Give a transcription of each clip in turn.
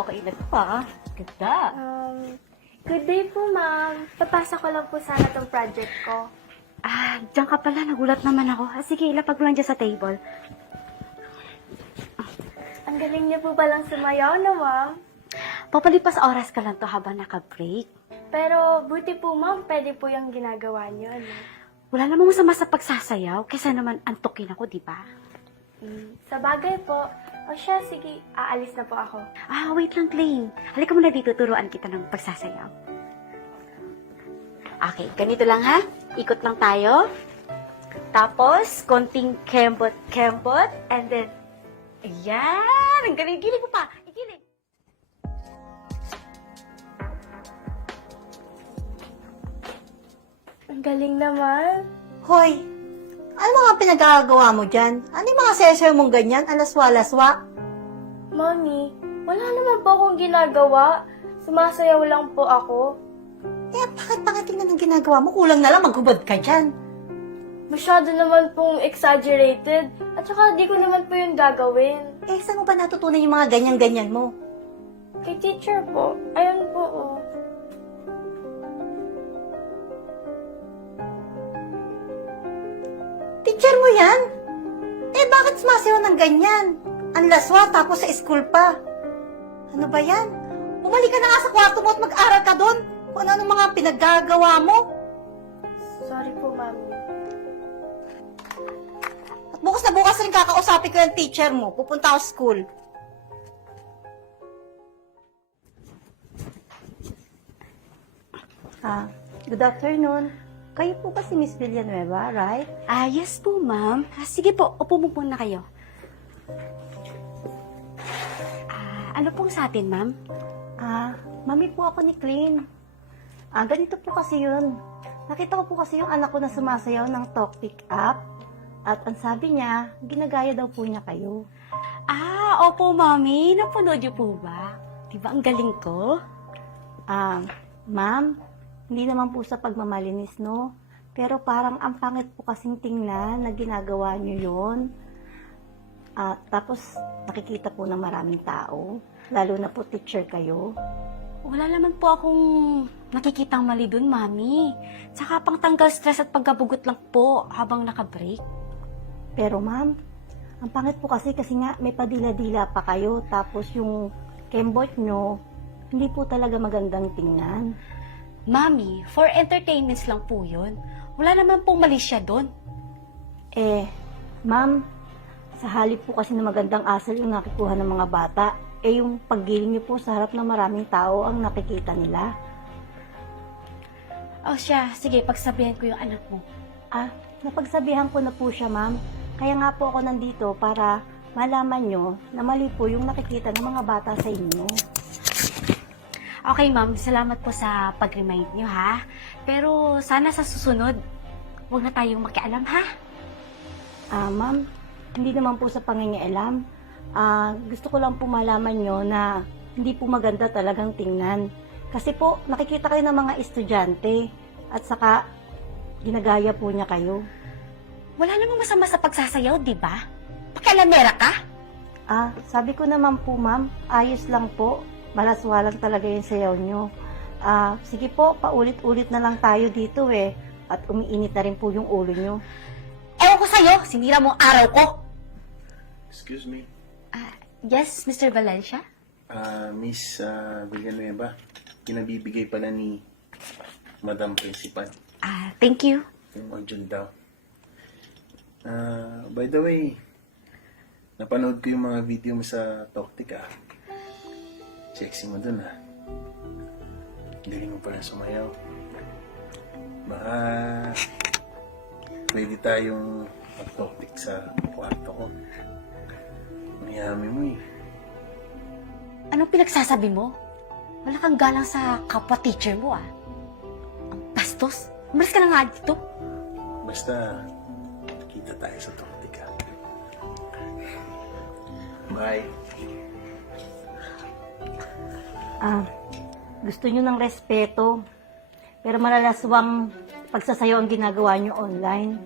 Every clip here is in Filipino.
okay na pa. Ganda. Good day po, ma'am. Papasa ko lang po sana tong project ko. Diyan ka pala. Nagulat naman ako. Sige, ilapag mo lang dyan sa table. Ang galing niyo po palang sumayaw, no, ma'am? Papalipas oras ka lang to habang naka-break. Pero buti po, ma'am, pwede po yung ginagawa niyo, no? Wala namang masama sa pagsasayaw. Kesa naman antukin ako, di ba? Sa bagay po. O siya, sige, aalis na po ako. Wait lang, Plain. Halika muna dito, turuan kita ng pagsasayaw. Okay, ganito lang ha. Ikot lang tayo. Tapos, konting kembot, and then, ayan! Ang galing, gilig mo pa. Igilig. Ang galing naman. Hoy, ano mga pinagagawa mo dyan? Ano yung mga seser mong ganyan? Alaswa-laswa? Mami, wala naman po akong ginagawa. Sumasayaw lang po ako. Eh, bakit pangating ng ginagawa mo? Kulang na lang, maghubad ka dyan. Masyado naman pong exaggerated. At saka di ko naman po yung gagawin. Eh, saan mo ba natutunan yung mga ganyan-ganyan mo? Kay teacher po. Ayun po, oh. Teacher mo yan? Eh, bakit sumasayaw ng ganyan? Ang laswa, tapos sa school pa. Ano ba yan? Bumalik ka na nga sa kwarto mo at mag-aral ka doon. Kung ano mga pinaggagawa mo. Sorry po, Mami. At bukas na bukas rin kakausapin ko yung teacher mo. Pupunta ako sa school. Good afternoon. Kayo po ba si Miss Villanueva, right? Yes po, ma'am. Sige po, upo mo muna kayo. Ano pong sa atin, ma'am? Mami po ako ni Clean. Ganito po kasi yun. Nakita ko po kasi yung anak ko na sumasayaw ng Talk Pick Up. At ang sabi niya, ginagaya daw po niya kayo. Opo, mami. Napanood niyo po ba? Diba ang galing ko? Ma'am, hindi naman po sa pagmamalinis, no? Pero parang ang pangit po kasing tingnan na ginagawa niyo yun. Tapos nakikita po ng maraming tao. Lalo na po teacher kayo. Wala naman po akong nakikitang mali dun, mami. Tsaka pang tanggal stress at pagkabugot lang po habang naka-break. Pero ma'am, ang pangit po kasi nga may padila-dila pa kayo. Tapos yung kembot nyo, hindi po talaga magandang tingnan. Mami, for entertainments lang po yun. Wala naman pong mali siya dun. Ma'am, sa halip po kasi na magandang asal yung nakikuha ng mga bata, yung paggiling niyo po sa harap ng maraming tao ang nakikita nila. Siya. Sige, pagsabihan ko yung anak mo. Napagsabihan ko na po siya, ma'am. Kaya nga po ako nandito para malaman nyo na mali po yung nakikita ng mga bata sa inyo. Okay, ma'am. Salamat po sa pag-remind niyo, ha? Pero sana sa susunod, huwag na tayong makialam, ha? Ma'am, hindi naman po sa pangingialam. Gusto ko lang po malaman nyo na hindi po maganda talagang tingnan. Kasi po, nakikita kayo ng mga estudyante at saka ginagaya po niya kayo. Wala namang masama sa pagsasayaw, di ba? Pakialamera ka? Sabi ko naman po, ma'am, ayos lang po. Malaswalang talaga yung sayaw nyo. Sige po, paulit-ulit na lang tayo dito At umiinit na rin po yung ulo nyo. Ewan ko sa'yo, sinira mo ang araw ko. Excuse me. Yes, Mr. Valencia? Miss Villanueva, kinabibigay pala ni Madam Principal. Thank you. Yung urgent daw. By the way, napanood ko yung mga video mo sa Toktik Sexy mo dun Galing mo pala sumayaw. Baka pwede tayong mag-Toktik sa kwarto ko. Mayami mo Anong pinagsasabi mo? Wala kang galang sa kapwa-teacher mo, Ang bastos. Umalis ka na nga dito. Basta, kita tayo sa Toktik Bye. Gusto nyo ng respeto, pero malalaswang pagsasayaw ang ginagawa nyo online.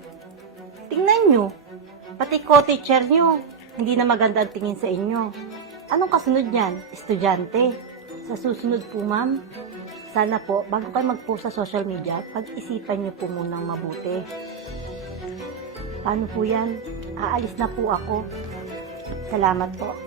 Tingnan nyo, pati co-teacher nyo, hindi na maganda ang tingin sa inyo. At Anong kasunod niyan? Estudyante. Sa susunod po, ma'am, sana po, bago kayo mag-post sa social media, pag-isipan niyo po munang mabuti. Paano po yan? Aalis na po ako. Salamat po.